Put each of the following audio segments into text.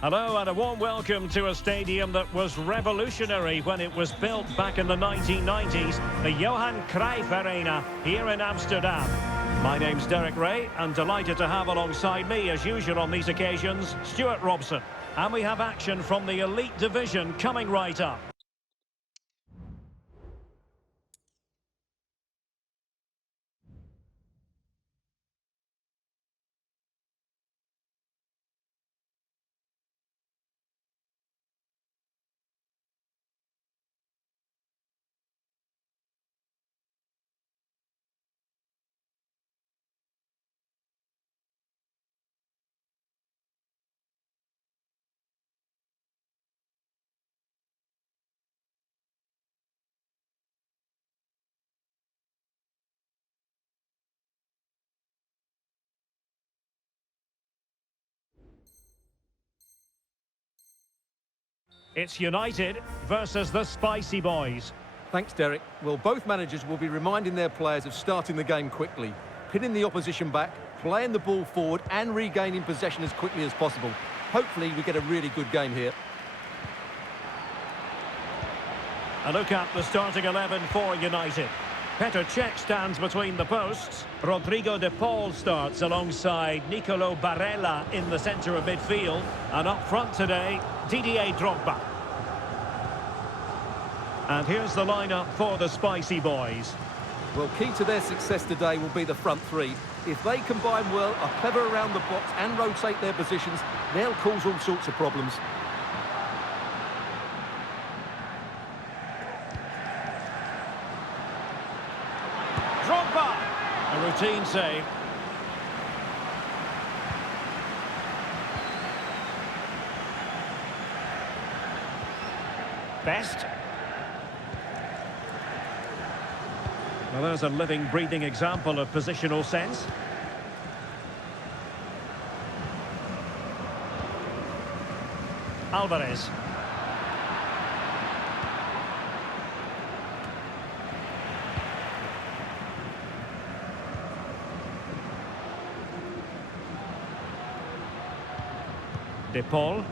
Hello and a warm welcome to a stadium that was revolutionary when it was built back in the 1990s, the Johan Cruyff Arena here in Amsterdam. My name's Derek Ray and delighted to have alongside me, as usual on these occasions, Stuart Robson. And we have action from the Elite Division coming right up. It's United versus the Spicy Boys. Thanks, Derek. Well, both managers will be reminding their players of starting the game quickly, pinning the opposition back, playing the ball forward and regaining possession as quickly as possible. Hopefully we get a really good game here. A look at the starting 11 for United. Petr Cech stands between the posts. Rodrigo de Paul starts alongside Nicolo Barella in the centre of midfield. And up front today, Didier Drogba. And here's the lineup for the Spicy Boys. Well, key to their success today will be the front three. If they combine well, are clever around the box and rotate their positions, they'll cause all sorts of problems. Drogba! A routine save. Best. Well, there's a living, breathing example of positional sense. Alvarez. De Paul.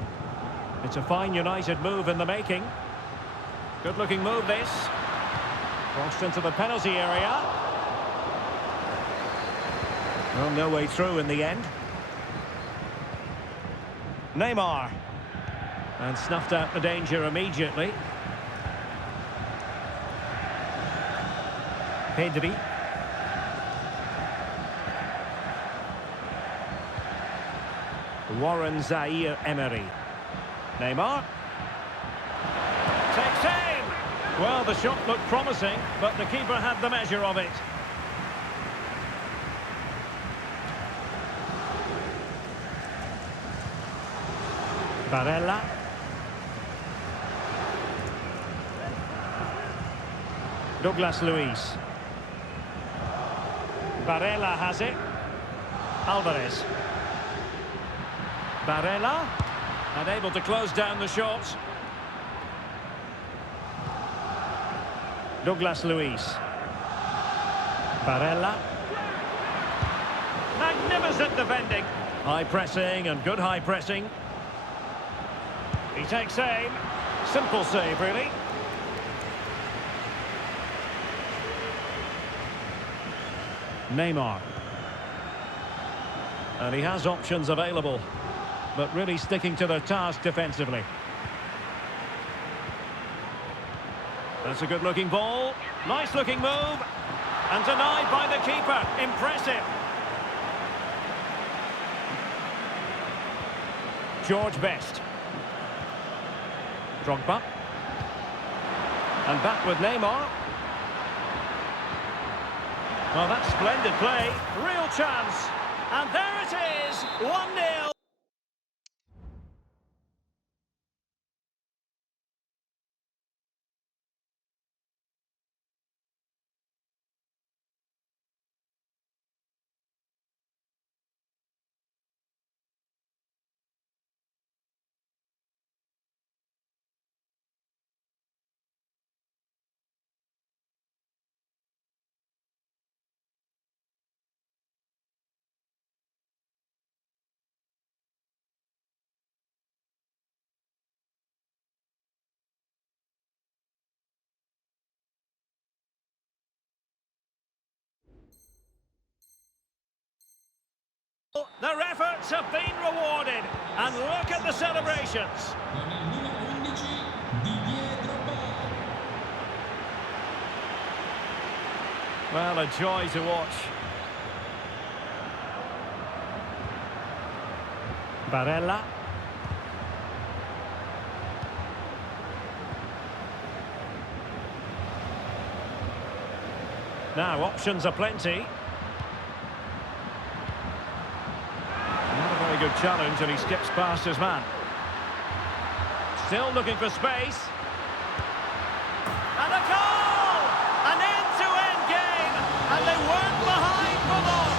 It's a fine United move in the making. Good-looking move, this. Crossed into the penalty area. Well, no way through in the end. Neymar. And snuffed out the danger immediately. Pedri. Warren Zaire-Emery. Neymar. Takes aim! Well, the shot looked promising, but the keeper had the measure of it. Barella. Douglas Luiz. Barella has it. Alvarez. Barella, unable to close down the shot. Douglas Luiz. Barella. Magnificent defending. High pressing and good high pressing. He takes aim. Simple save, really. Neymar. And he has options available, but really sticking to their task defensively. That's a good-looking ball. Nice-looking move. And denied by the keeper. Impressive. George Best. Drogba. And back with Neymar. Well, that's splendid play. Real chance. And there it is. 1-0. Their efforts have been rewarded. And look at the celebrations. Well, a joy to watch. Barella. Now, options are plenty. Not a very good challenge, and he skips past his man. Still looking for space. And a goal! An end-to-end game, and they weren't behind for long.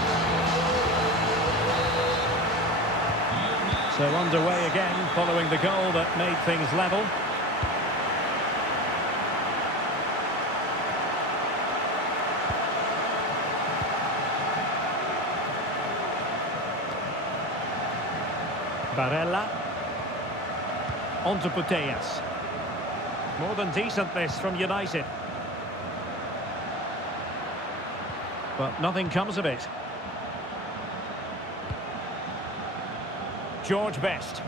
So underway again, following the goal that made things level. Barella. On to Putellas. More than decent this from United. But nothing comes of it. George Best.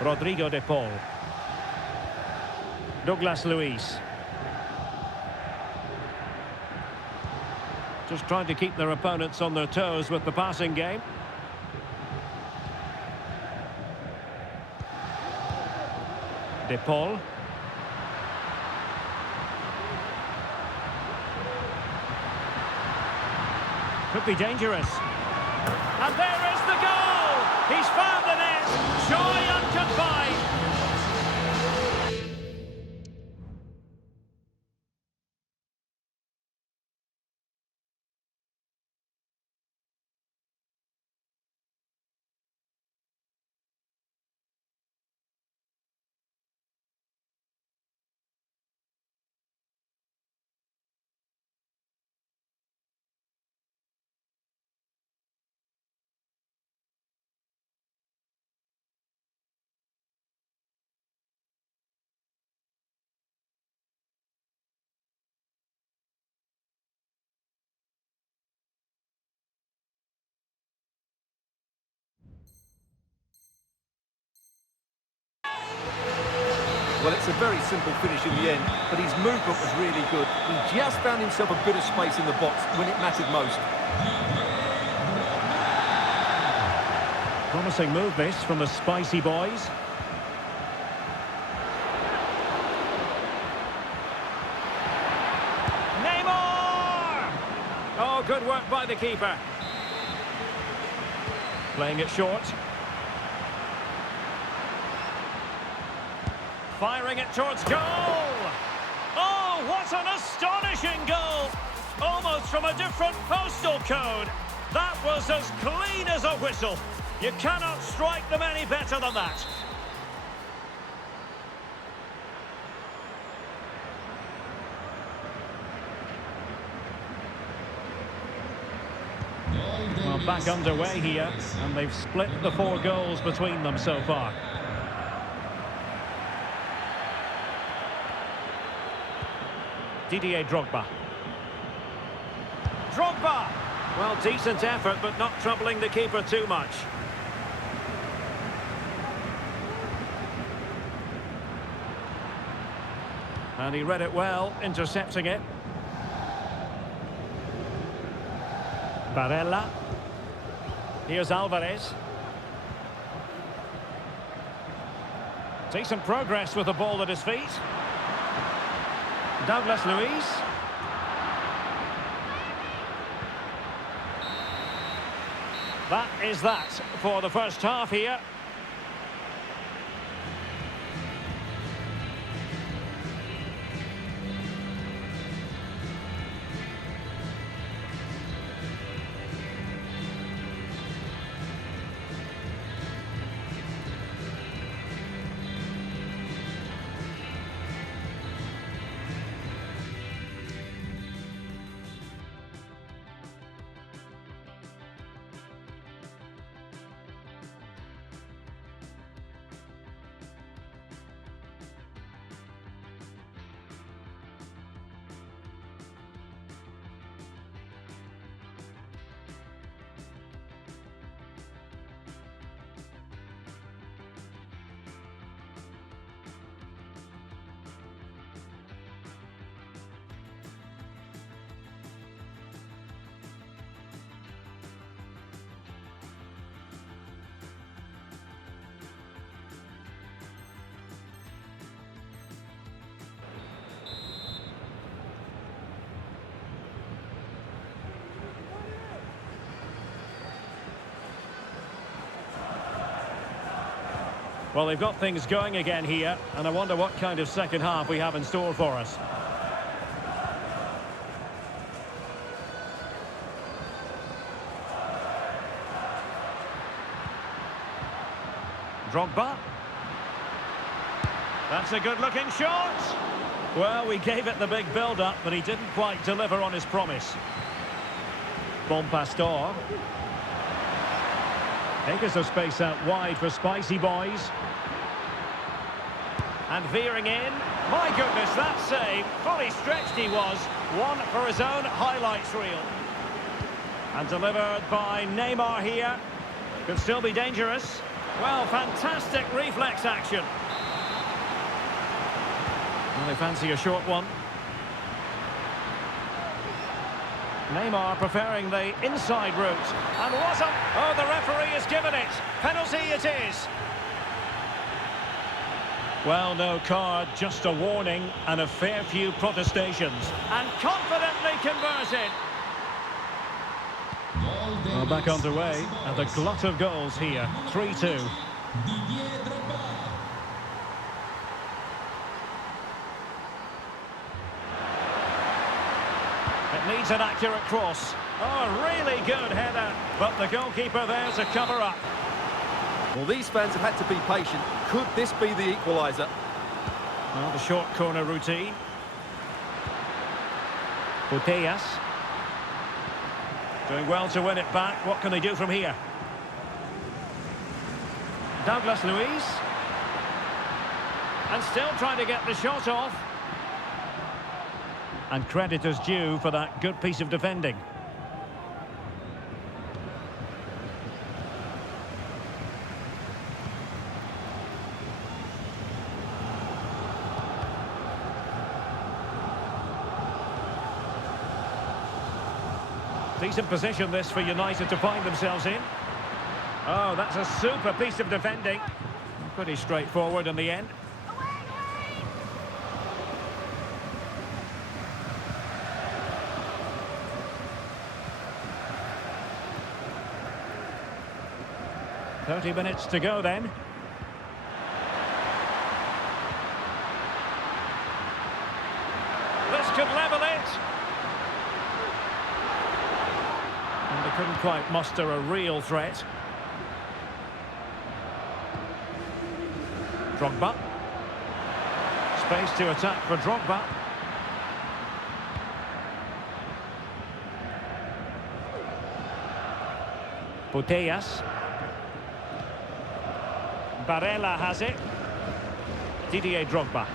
Rodrigo de Paul. Douglas Luiz. Just trying to keep their opponents on their toes with the passing game. De Paul. Could be dangerous. And there is the goal! He's found the net! Joy unconfined! Well, it's a very simple finish in the end, but his movement was really good. He just found himself a bit of space in the box when it mattered most. Promising move this from the Spicy Boys. Neymar! Oh, good work by the keeper. Playing it short. Firing it towards goal! Oh, what an astonishing goal! Almost from a different postal code. That was as clean as a whistle. You cannot strike them any better than that. Well, back underway here, and they've split the 4 goals between them so far. Didier Drogba. Drogba! Well, decent effort, but not troubling the keeper too much. And he read it well, intercepting it. Barella. Here's Alvarez. Decent progress with the ball at his feet. Douglas Luiz. That is that for the first half here. Well, they've got things going again here, and I wonder what kind of second half we have in store for us. Drogba. That's a good-looking shot. Well, we gave it the big build-up, but he didn't quite deliver on his promise. Bon Pastor. Acres of space out wide for Spicy Boys. And veering in. My goodness, that save. Fully stretched he was. One for his own highlights reel. And delivered by Neymar here. Could still be dangerous. Well, fantastic reflex action. Well, they fancy a short one. Neymar preferring the inside route. And what a... Oh, the referee has given it. Penalty it is. Well, no card, just a warning and a fair few protestations. And confidently converted. Well, back underway, and a glut of goals here. 3-2. It needs an accurate cross. Oh, really good header. But the goalkeeper there to cover up. Well, these fans have had to be patient. Could this be the equaliser? Well, the short corner routine. Putellas. Doing well to win it back. What can they do from here? Douglas Luiz. And still trying to get the shot off. And credit is due for that good piece of defending. Decent position this for United to find themselves in. Oh, that's a super piece of defending. Pretty straightforward in the end. "30 minutes to go then. This could level it. And they couldn't quite muster a real threat. Drogba. Space to attack for Drogba. Putellas. Barella has it. Didier Drogba.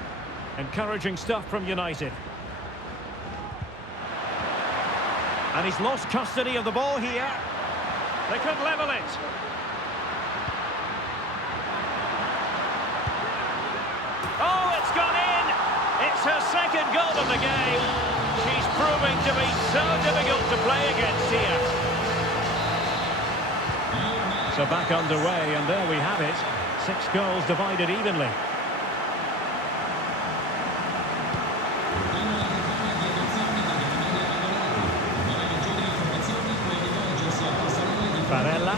Encouraging stuff from United. And he's lost custody of the ball here. They could level it. Oh, it's gone in! It's her second goal of the game. She's proving to be so difficult to play against here. So back underway, and there we have it. 6 goals divided evenly. Barella.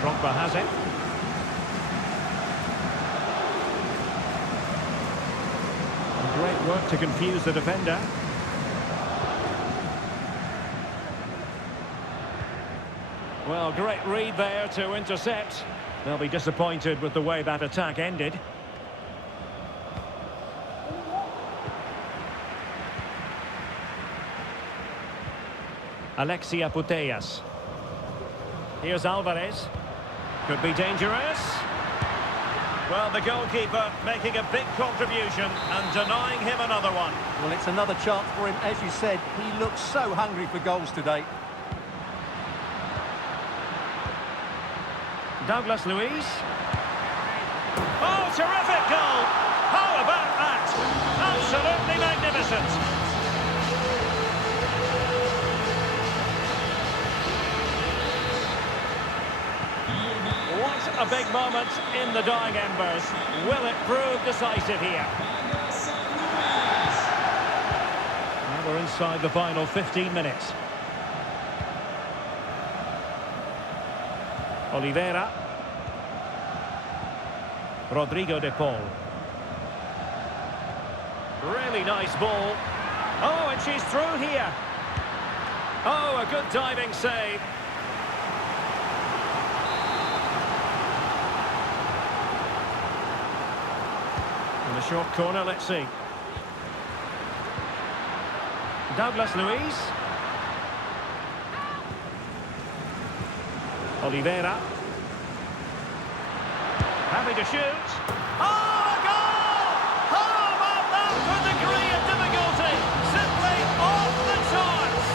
Drogba has it. Great work to confuse the defender. Well, great read there to intercept. They'll be disappointed with the way that attack ended. Alexia Putellas. Here's Alvarez. Could be dangerous. Well, the goalkeeper making a big contribution and denying him another one. Well, it's another chance for him. As you said, he looks so hungry for goals today. Douglas Luiz. Oh, terrific goal! How about that? Absolutely magnificent. What a big moment in the dying embers. Will it prove decisive here? Now we're inside the final 15 minutes. Oliveira. Rodrigo de Paul. Really nice ball. Oh, and she's through here. Oh, a good diving save. In the short corner, let's see. Douglas Luiz. Oliveira. Happy to shoot. Oh, a goal! How about that for degree of difficulty? Simply off the charts.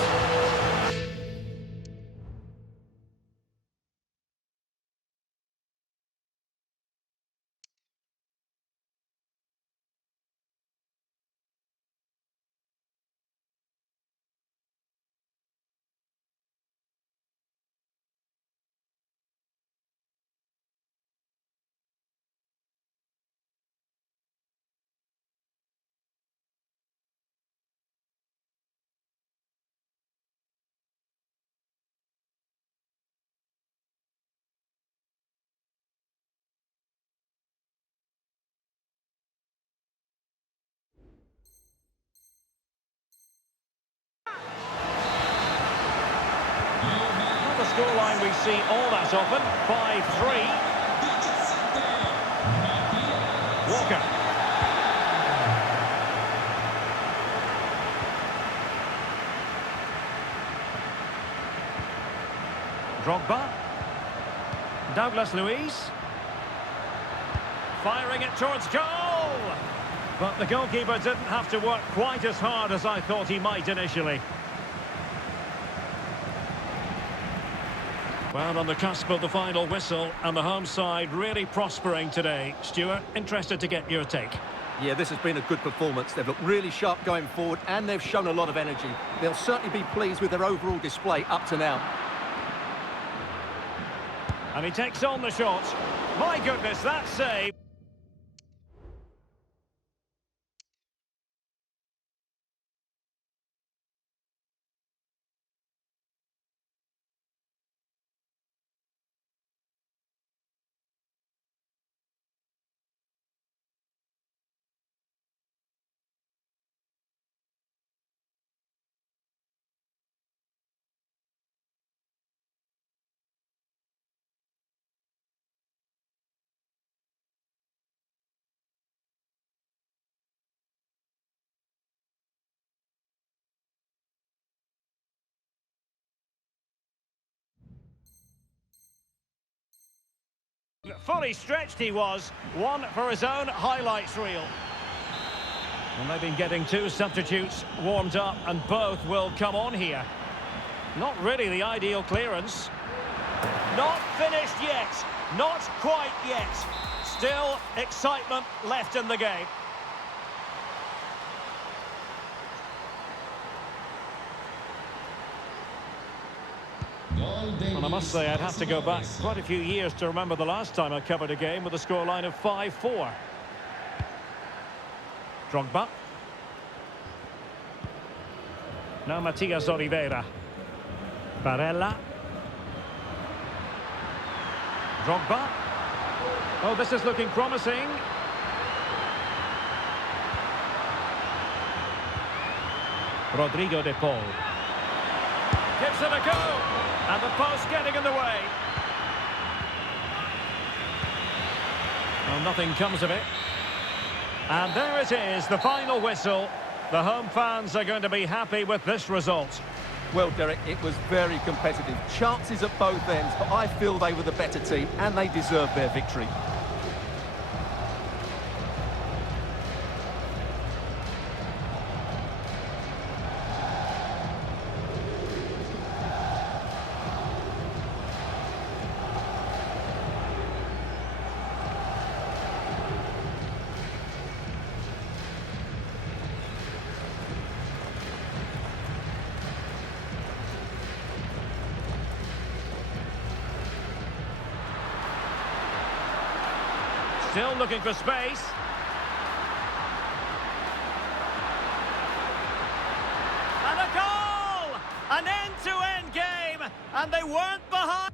Not the scoreline we see all that often. 5-3. Walker. Drogba. Douglas Luiz. Firing it towards goal. But the goalkeeper didn't have to work quite as hard as I thought he might initially. Well, on the cusp of the final whistle, and the home side really prospering today. Stuart, interested to get your take. Yeah, this has been a good performance. They've looked really sharp going forward, and they've shown a lot of energy. They'll certainly be pleased with their overall display up to now. And he takes on the shot. My goodness, that save. Fully stretched he was, one for his own highlights reel. And they've been getting two substitutes warmed up, and both will come on here. Not really the ideal clearance. Not finished yet, not quite yet. Still excitement left in the game. And I must say, I'd have to go back quite a few years to remember the last time I covered a game with a scoreline of 5-4. Drogba. Now Matias Oliveira. Barella. Drogba. Oh, this is looking promising. Rodrigo de Paul. Gives it a go. And the post getting in the way. Well, nothing comes of it. And there it is, the final whistle. The home fans are going to be happy with this result. Well, Derek, it was very competitive. Chances at both ends, but I feel they were the better team and they deserved their victory. Still looking for space. And a goal! An end-to-end game, and they weren't behind.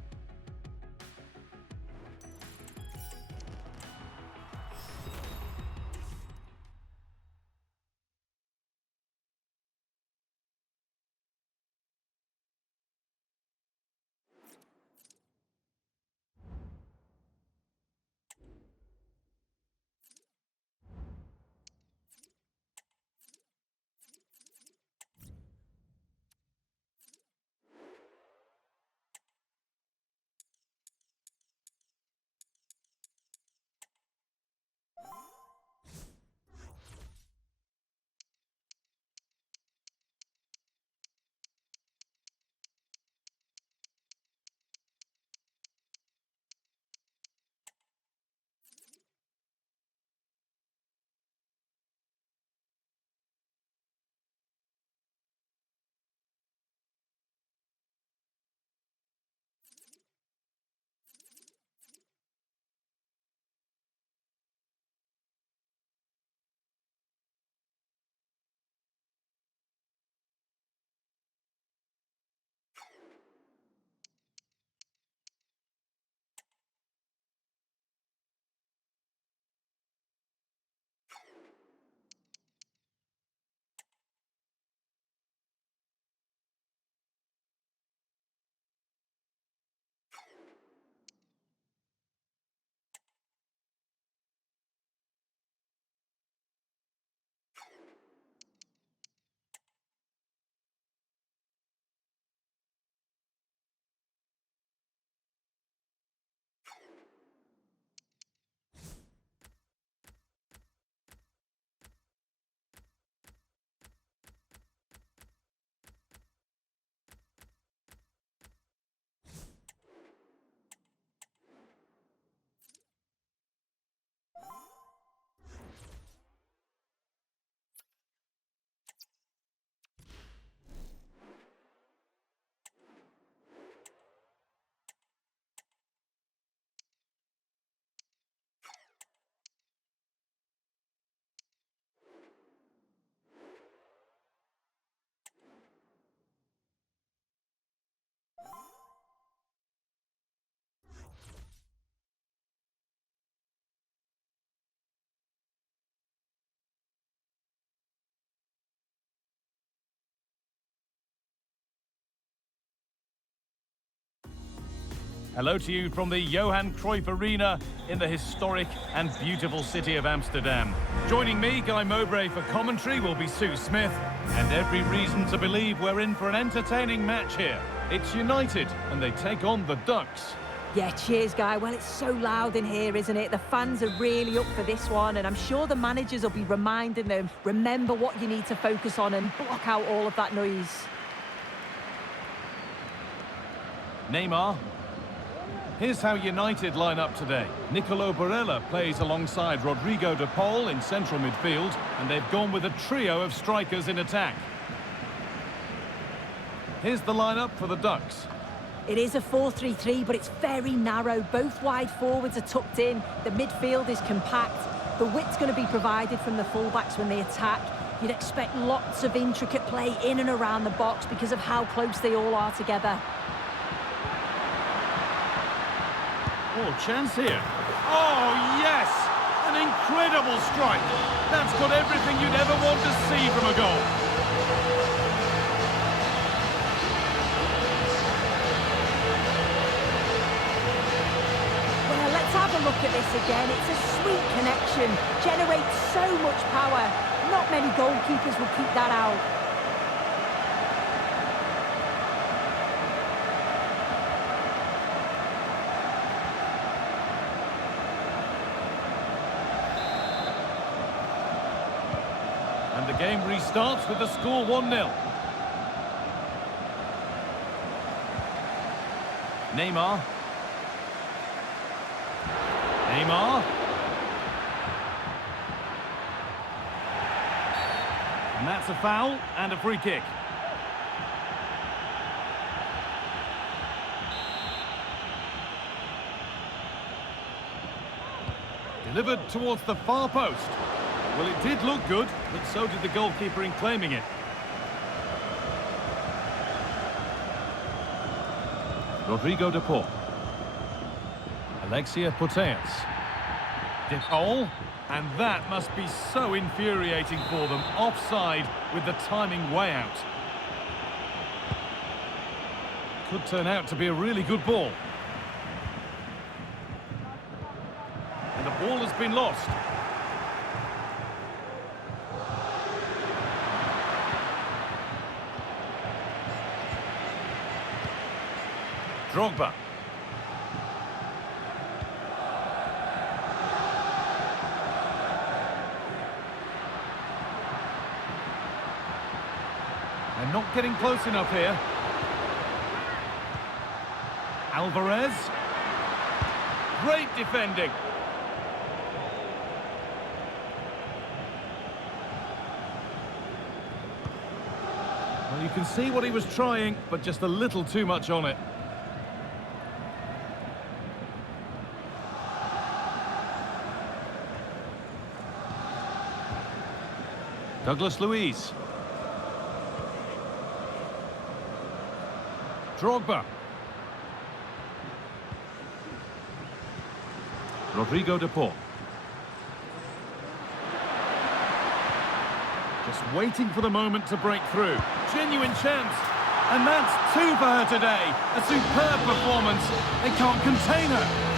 Hello to you from the Johan Cruyff Arena in the historic and beautiful city of Amsterdam. Joining me, Guy Mowbray, for commentary will be Sue Smith, and every reason to believe we're in for an entertaining match here. It's United, and they take on the Ducks. Yeah, cheers, Guy. Well, it's so loud in here, isn't it? The fans are really up for this one, and I'm sure the managers will be reminding them, remember what you need to focus on and block out all of that noise. Neymar. Here's how United line up today. Nicolo Barella plays alongside Rodrigo de Paul in central midfield, and they've gone with a trio of strikers in attack. Here's the lineup for the Ducks. It is a 4-3-3, but it's very narrow. Both wide forwards are tucked in. The midfield is compact. The width's going to be provided from the fullbacks when they attack. You'd expect lots of intricate play in and around the box because of how close they all are together. Oh, chance here. Oh, yes! An incredible strike. That's got everything you'd ever want to see from a goal. Well, let's have a look at this again. It's a sweet connection. Generates so much power. Not many goalkeepers will keep that out. And the game restarts with the score 1-0. Neymar. Neymar. And that's a foul and a free kick. Delivered towards the far post. Well, it did look good, but so did the goalkeeper in claiming it. Rodrigo de Paul. Alexia Putellas. De Paul. And that must be so infuriating for them. Offside with the timing way out. Could turn out to be a really good ball. And the ball has been lost. Drogba. They're not getting close enough here. Alvarez. Great defending. Well, you can see what he was trying, but just a little too much on it. Douglas Luiz. Drogba. Rodrigo de Paul. Just waiting for the moment to break through. Genuine chance. And that's two for her today. A superb performance. They can't contain her.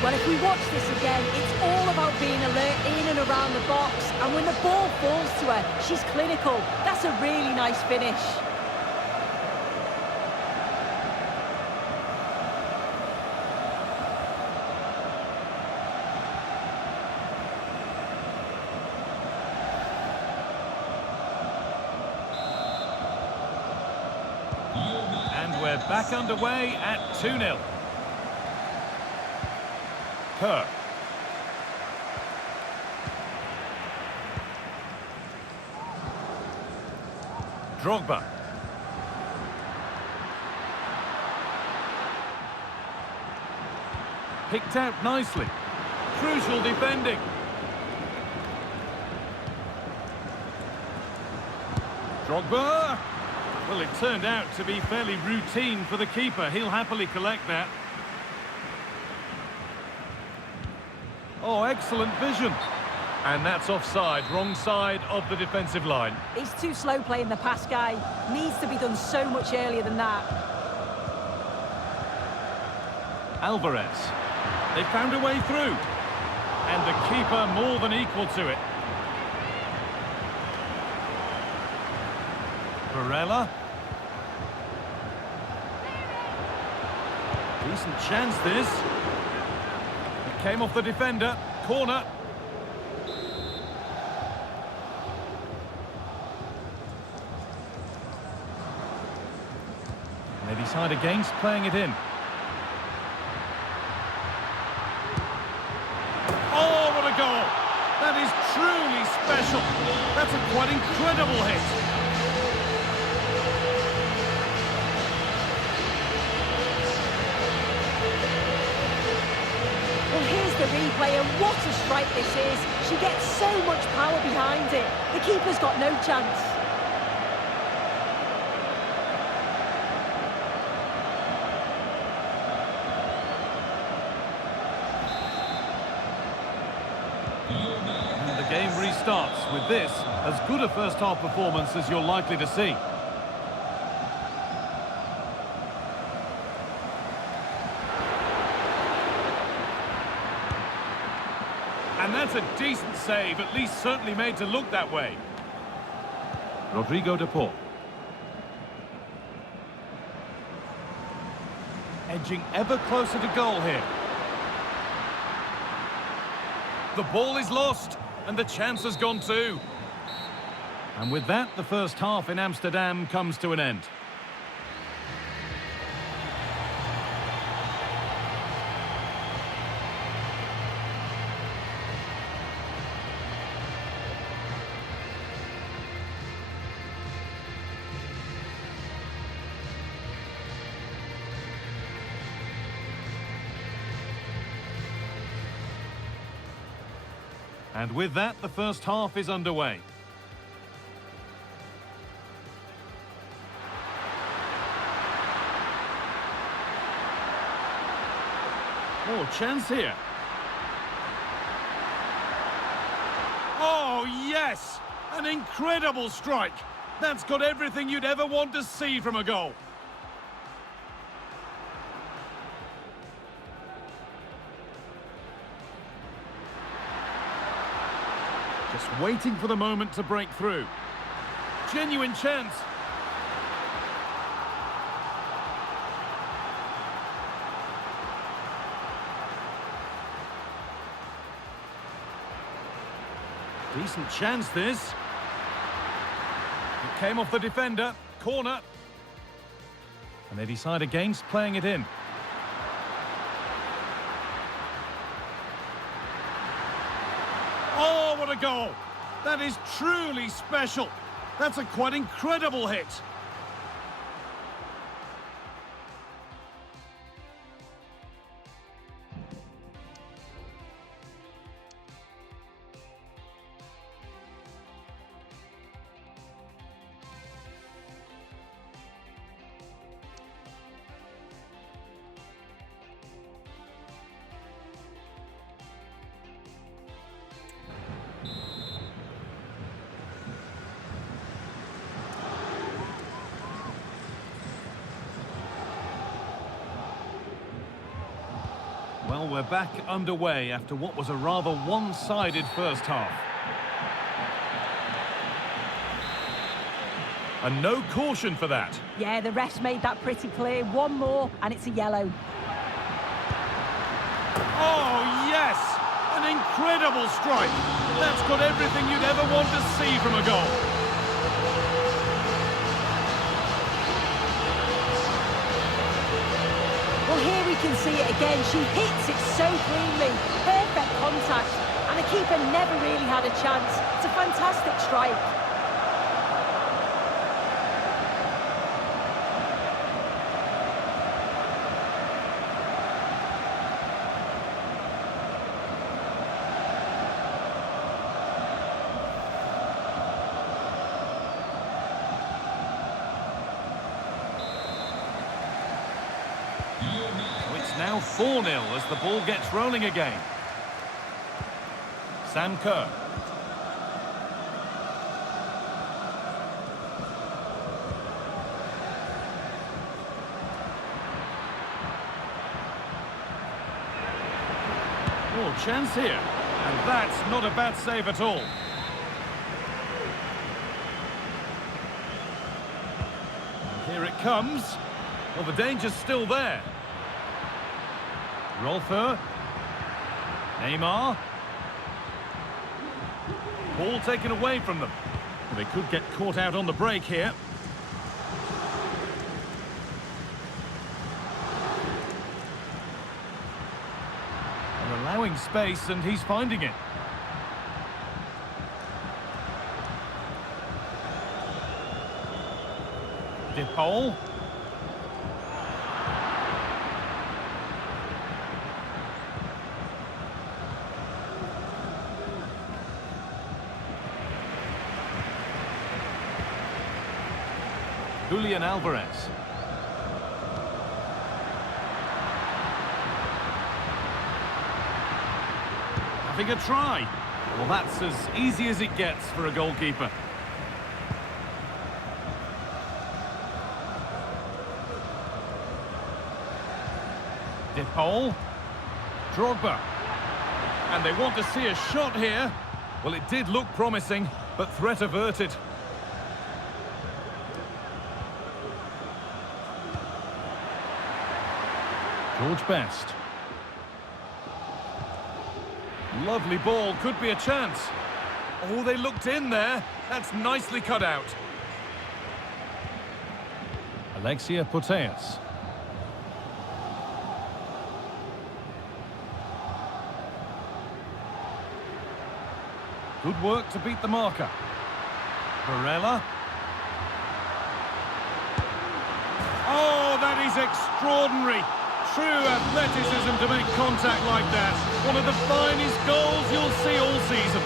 Well, if we watch this again, it's all about being alert in and around the box. And when the ball falls to her, she's clinical. That's a really nice finish. And we're back underway at 2-0. Kerr. Drogba. Picked out nicely. Crucial defending. Drogba. Well, it turned out to be fairly routine for the keeper. He'll happily collect that. Oh, excellent vision. And that's offside, wrong side of the defensive line. He's too slow playing the pass, guy. Needs to be done so much earlier than that. Alvarez. They found a way through. And the keeper more than equal to it. Barella. Decent chance this. It came off the defender. Corner. They decide against playing it in. Oh, what a goal! That is truly special. That's a quite incredible hit. Well, here's the replay, and what a strike this is. She gets so much power behind it. The keeper's got no chance. And the game restarts with this, as good a first-half performance as you're likely to see. And that's a decent save, at least certainly made to look that way. Rodrigo de Paul. Edging ever closer to goal here. The ball is lost, and the chance has gone too. And with that, the first half in Amsterdam comes to an end. And with that, the first half is underway. Oh, chance here. Oh, yes! An incredible strike. That's got everything you'd ever want to see from a goal. Just waiting for the moment to break through. Genuine chance. Decent chance this. It came off the defender. Corner. And they decide against playing it in. Oh, what a goal! That is truly special. That's a quite incredible hit. Well, we're back underway after what was a rather one-sided first half. And no caution for that. Yeah, the refs made that pretty clear. One more, and it's a yellow. Oh, yes! An incredible strike. That's got everything you'd ever want to see from a goal. Well, here we can see it again. She hits it so cleanly. Perfect contact. And the keeper never really had a chance. It's a fantastic strike. It's now 4-0 as the ball gets rolling again. Sam Kerr. Oh, chance here. And that's not a bad save at all. And here it comes. Well, the danger's still there. Rolfer. Neymar. Ball taken away from them. They could get caught out on the break here. They're allowing space and he's finding it. De Paul. Julian Alvarez. Having a try. Well, that's as easy as it gets for a goalkeeper. De Paul. Drogba. And they want to see a shot here. Well, it did look promising, but threat averted. George Best. Lovely ball, could be a chance. Oh, they looked in there. That's nicely cut out. Alexia Putellas. Good work to beat the marker. Barella. Oh, that is extraordinary. True athleticism to make contact like that. One of the finest goals you'll see all season.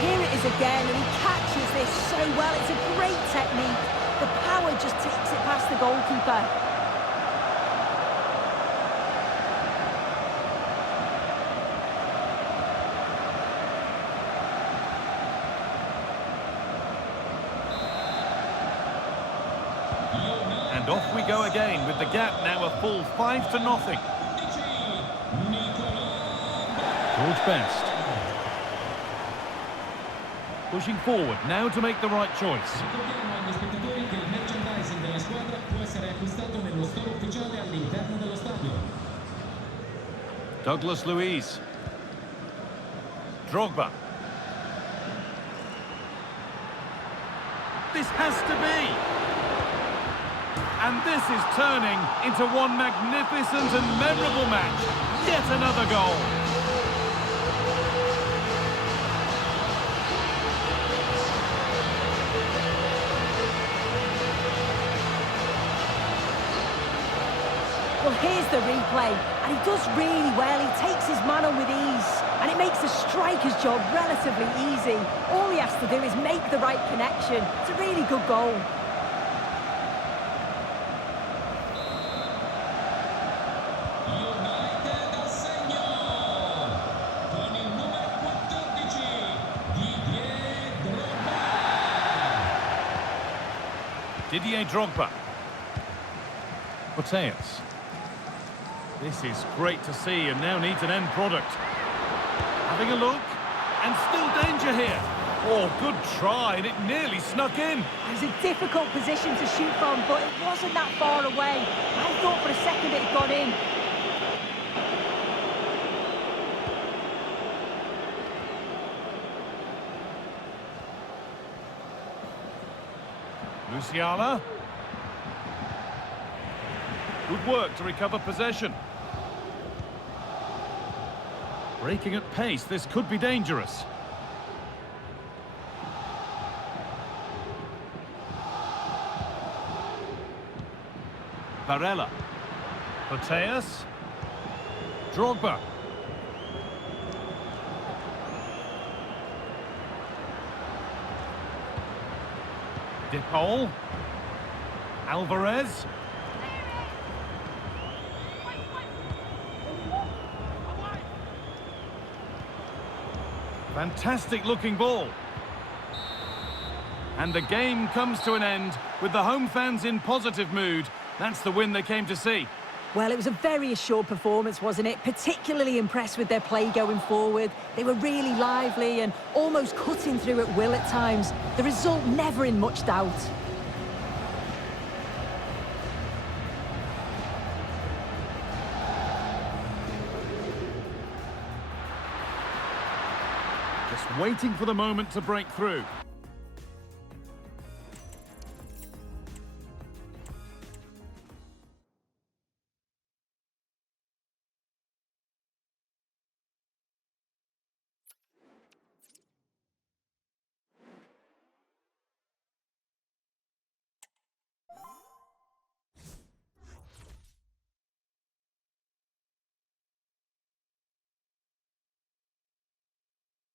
Here it is again, and he catches this so well. It's a great technique. The power just takes it past the goalkeeper. And off we go again with the gap now a full 5-0. George Best. Pushing forward now to make the right choice. Douglas Luiz. Drogba. This has to be. And this is turning into one magnificent and memorable match. Yet another goal. Well, here's the replay, and he does really well. He takes his man on with ease, and it makes the striker's job relatively easy. All he has to do is make the right connection. It's a really good goal. Didier Drogba. Putellas. This is great to see and now needs an end product. Having a look, and still danger here. Oh, good try, and it nearly snuck in. It was a difficult position to shoot from, but it wasn't that far away. I thought for a second it had gone in. Musiala. Good work to recover possession. Breaking at pace, this could be dangerous. Barella. Putellas. Drogba. De Paul. Alvarez. Fantastic looking ball. And the game comes to an end with the home fans in positive mood. That's the win they came to see. Well, it was a very assured performance, wasn't it? Particularly impressed with their play going forward. They were really lively and almost cutting through at will at times. The result never in much doubt. Just waiting for the moment to break through.